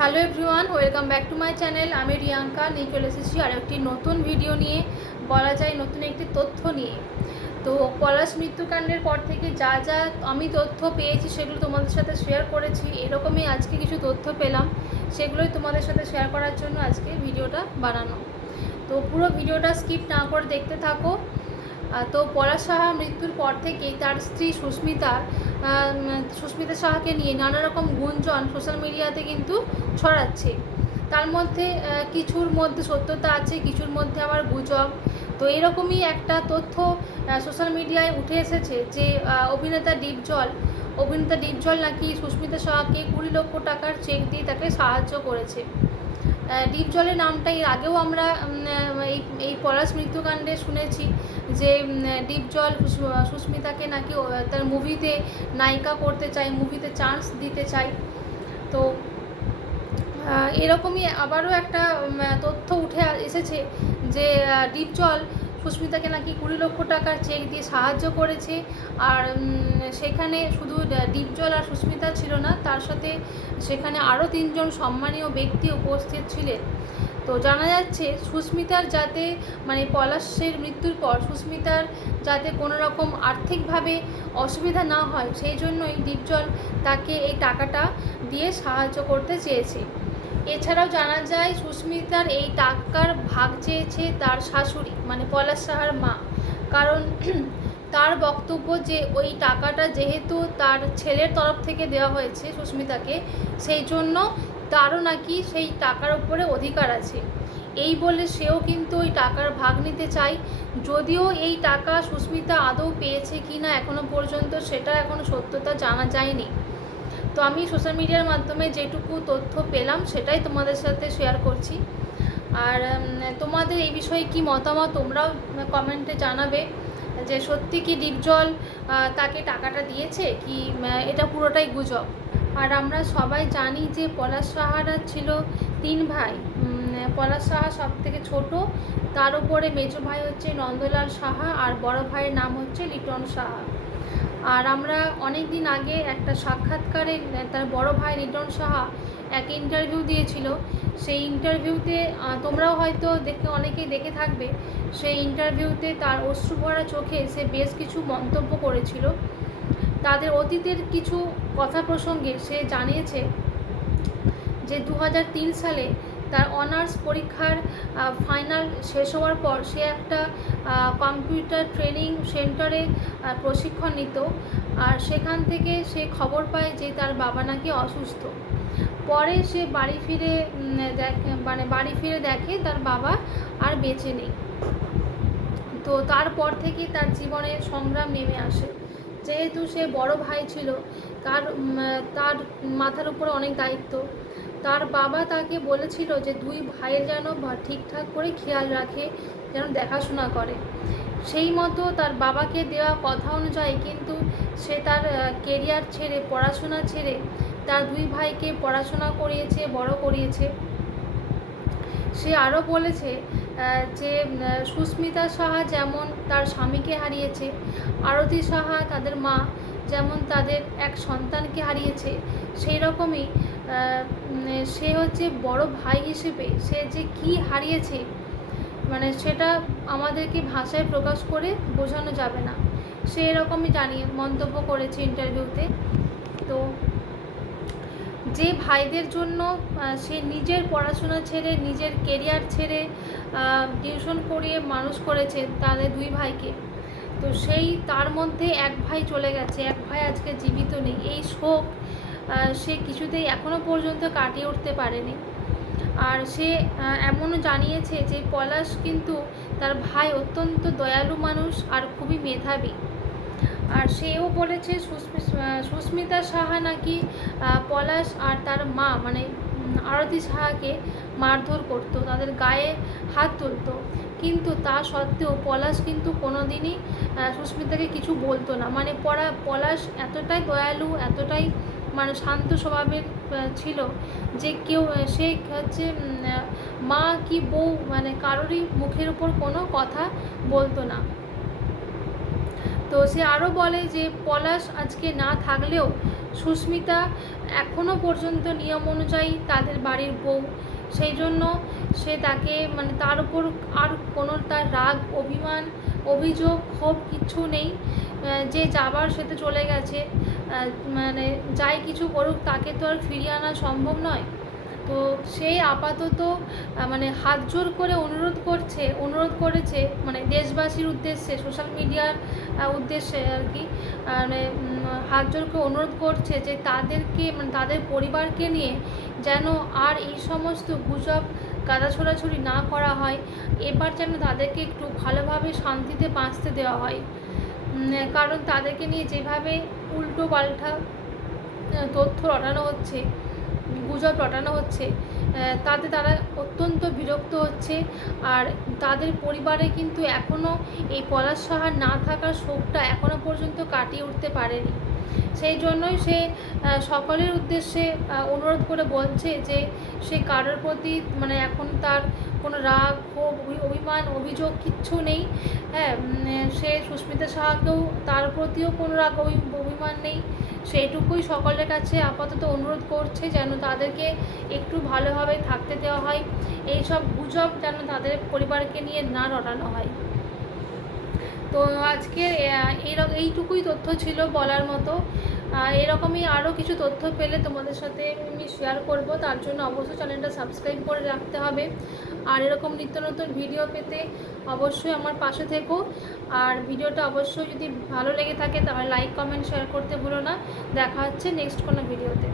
Hello everyone welcome back to my channel আমি রিয়াঙ্কা, নিয়ে চলে এসেছি আর একটি নতুন ভিডিও নিয়ে। বলা যায় নতুন একটি তথ্য নিয়ে। তো পলাশ মৃত্যুকাণ্ডের পর থেকে যা যা আমি তথ্য পেয়েছি, সেগুলো তোমাদের সাথে শেয়ার করেছি। এরকমই আজকে কিছু তথ্য পেলাম, সেগুলোই তোমাদের সাথে শেয়ার করার জন্য আজকে ভিডিওটা বানানো। তো পুরো ভিডিওটা স্কিপ না করে দেখতে থাকো। তো পলাশ সাহা মৃত্যুর পর থেকেই তার স্ত্রী সুস্মিতা সুস্মিতা সাহাকে নিয়ে নানা রকম গুঞ্জন সোশ্যাল মিডিয়াতে কিন্তু ছড়াচ্ছে। তার মধ্যে কিছুর মধ্যে সত্যতা আছে, কিছুর মধ্যে আবার গুজব। তো এরকমই একটা তথ্য সোশ্যাল মিডিয়ায় উঠে এসেছে যে অভিনেতা ডিপজল অভিনেতা ডিপজল নাকি সুস্মিতা সাহাকে কুড়ি লক্ষ টাকার চেক দিয়ে তাকে সাহায্য করেছে। ডিপজলের নামটা এর আগেও আমরা এই এই পলাশ মৃত্যুকাণ্ডে শুনেছি। যে ডিপজল সুস্মিতাকে নাকি তার মুভিতে নায়িকা করতে চায়, মুভিতে চান্স দিতে চায়। তো এরকমই আবারও একটা তথ্য উঠে এসেছে যে ডিপজল সুস্মিতাকে নাকি কুড়ি লক্ষ টাকার চেক দিয়ে সাহায্য করেছে। আর সেখানে শুধু ডিপজল আর সুস্মিতা ছিল না, তার সাথে সেখানে আরও তিনজন সম্মানীয় ব্যক্তি উপস্থিত ছিলেন। তো জানা যাচ্ছে সুস্মিতার যাতে মানে পলাশের মৃত্যুর পর সুস্মিতার যাতে কোনো রকম আর্থিকভাবে অসুবিধা না হয়, সেই জন্যই ডিপজল তাকে এই টাকাটা দিয়ে সাহায্য করতে চেয়েছে। এছাড়াও জানা যায় সুস্মিতার এই টাকার ভাগ চেয়েছে তার শাশুড়ি মানে পলাশ সাহার মা। কারণ তার বক্তব্য যে ওই টাকাটা যেহেতু তার ছেলের তরফ থেকে দেওয়া হয়েছে সুস্মিতাকে, সেই জন্য তারও নাকি সেই টাকার উপরে অধিকার আছে। এই বলে সেও কিন্তু ওই টাকার ভাগ নিতে চায়। যদিও এই টাকা সুস্মিতা আদৌ পেয়েছে কি না এখনও পর্যন্ত সেটা এখনও সত্যতা জানা যায়নি। তো আমি সোশ্যাল মিডিয়ার মাধ্যমে যেটুকু তথ্য পেলাম সেটাই তোমাদের সাথে শেয়ার করছি। আর তোমাদের এই বিষয়ে কি মতামত তোমরাও কমেন্টে জানাবে। যে সত্যি কি ডিপজল তাকে টাকাটা দিয়েছে? কি এটা পুরোটাই গুজব? আর আমরা সবাই জানি যে পলাশ সাহারা ছিল তিন ভাই। পলাশ সাহা সব থেকে ছোট, তার উপরে মেজো ভাই হচ্ছে নন্দলাল সাহা আর বড় ভাইয়ের নাম হচ্ছে লিটন সাহা। আর আমরা অনেক দিন আগে একটা সাক্ষাৎকারে তার বড় ভাই লিটন সাহা এক ইন্টারভিউ দিয়েছিল। সেই ইন্টারভিউতে তোমরাও হয়তো দেখে, অনেকেই দেখে থাকবে, সেই ইন্টারভিউতে তার অশ্রুভরা চোখে সে বেশ কিছু মন্তব্য করেছিল। তাদের অতীতের কিছু কথা প্রসঙ্গে সে জানিয়েছে যে দু হাজার তিন সালে তার অনার্স পরীক্ষার ফাইনাল শেষ হওয়ার পর সে একটা কম্পিউটার ট্রেনিং সেন্টারে প্রশিক্ষণ নিত। আর সেখান থেকে সে খবর পায় যে তার বাবা নাকি অসুস্থ। পরে সে বাড়ি ফিরে দেখে মানে বাড়ি ফিরে দেখে তার বাবা আর বেঁচে নেই। তো তারপর থেকে তার জীবনে সংগ্রাম নেমে আসে। যেহেতু সে বড় ভাই ছিল, তার তার মাথার উপরে অনেক দায়িত্ব। তার বাবা তাকে বলেছিল যে, দুই ভাইয়ের যেন ঠিকঠাক করে খেয়াল রাখে, যেন দেখাশোনা করে। সেই মতো তার বাবাকে দেওয়া কথা অনুযায়ী কিন্তু সে তার কেরিয়ার ছেড়ে, পড়াশোনা ছেড়ে তার দুই ভাইকে পড়াশোনা করিয়েছে, বড় করিয়েছে। সে আরও বলেছে যে সুস্মিতা সাহা যেমন তার স্বামীকে হারিয়েছে, আরতি সাহা তাদের মা যেমন তাদের এক সন্তানকে হারিয়েছে, সেই রকমই সে হচ্ছে বড় ভাই হিসেবে সে যে কি হারিয়েছে মানে সেটা আমাদেরকে ভাষায় প্রকাশ করে বোঝানো যাবে না। সে এরকমই জানিয়ে মন্তব্য করেছে ইন্টারভিউতে তো যে ভাইদের জন্য সে নিজের পড়াশোনা ছেড়ে, নিজের কেরিয়ার ছেড়ে টিউশন করিয়ে মানুষ করেছে তাদের দুই ভাইকে। তো সেই তার মধ্যে এক ভাই চলে গেছে, এক ভাই আজকে জীবিত নেই। এই শোক সে কিছুতেই এখনও পর্যন্ত কাটিয়ে উঠতে পারেনি। আর সে এমনও জানিয়েছে যে পলাশ কিন্তু তার ভাই অত্যন্ত দয়ালু মানুষ আর খুবই মেধাবী। আর সেও বলেছে সুস্মিতা সাহা নাকি পলাশ আর তার মা মানে আরতি সাহাকে মারধর করতো, তাদের গায়ে হাত তুলতো। কিন্তু তা সত্ত্বেও পলাশ কিন্তু কোনোদিনই সুস্মিতাকে কিছু বলতো না। মানে পড়া পলাশ এতটাই দয়ালু, এতটাই মানে শান্ত স্বভাবের ছিল যে কেউ, সে হচ্ছে মা কি বউ মানে কারোরই মুখের উপর কোনো কথা বলতো না। তো সে আরও বলে যে, পলাশ আজকে না থাকলেও সুস্মিতা এখনও পর্যন্ত নিয়ম অনুযায়ী তাদের বাড়ির বউ। সেই জন্য সে তাকে মানে তার উপর আর কোনো তার রাগ, অভিমান, অভিযোগ, ক্ষোভ কিচ্ছু নেই। যে যাবার সে তো চলে গেছে। মানে যাই কিছু করুক, তাকে তো আর ফিরিয়ে আনা সম্ভব নয়। তো সে আপাতত মানে হাত জোর করে অনুরোধ করছে, অনুরোধ করেছে মানে দেশবাসীর উদ্দেশ্যে সোশ্যাল মিডিয়ার উদ্দেশ্যে আর কি মানে হাত জোর করে অনুরোধ করছে যে তাদেরকে মানে তাদের পরিবারকে নিয়ে যেন আর এই সমস্ত গুজব, গাদা ছোড়াছুড়ি না করা হয়। এবার যেন তাদেরকে একটু ভালোভাবে শান্তিতে বাঁচতে দেওয়া হয়। কারণ তাদেরকে নিয়ে যেভাবে উল্টো পাল্টা তথ্য রটানো হচ্ছে গুজব রটানো হচ্ছে তাতে তারা অত্যন্ত বিরক্ত হচ্ছে আর তাদের পরিবারে কিন্তু এখনও এই পলাশ সাহার না থাকার শোকটা এখনও পর্যন্ত কাটিয়ে উঠতে পারেনি। সেই জন্যই সে সকলের উদ্দেশ্যে অনুরোধ করে বলছে যে সে কারোর প্রতি মানে এখন তার কোনো রাগ, ক্ষোভ অভিমান, অভিযোগ কিচ্ছু নেই। হ্যাঁ সে সুস্মিতা সাহাকেও তার প্রতিও কোনো রাগ, অভি- অভিমান নেই। সেইটুকুই সকলের কাছে আপাতত অনুরোধ করছে যেন তাদেরকে একটু ভালোভাবে থাকতে দেওয়া হয়। এইসব গুজব যেন তাদের পরিবারকে নিয়ে না রটানো হয়। তো আজকে এইটুকুই তথ্য ছিল বলার মতো। এরকমই আরও কিছু তথ্য পেলে তোমাদের সাথে আমি শেয়ার করব। তার জন্য অবশ্যই চ্যানেলটা সাবস্ক্রাইব করে রাখতে হবে। আর এরকম নিত্য নতুন ভিডিও পেতে অবশ্যই আমার পাশে থেকো। আর ভিডিওটা অবশ্যই যদি ভালো লেগে থাকে তাহলে লাইক কমেন্ট শেয়ার করতে ভুলো না। দেখা হচ্ছে নেক্সট কোনো ভিডিওতে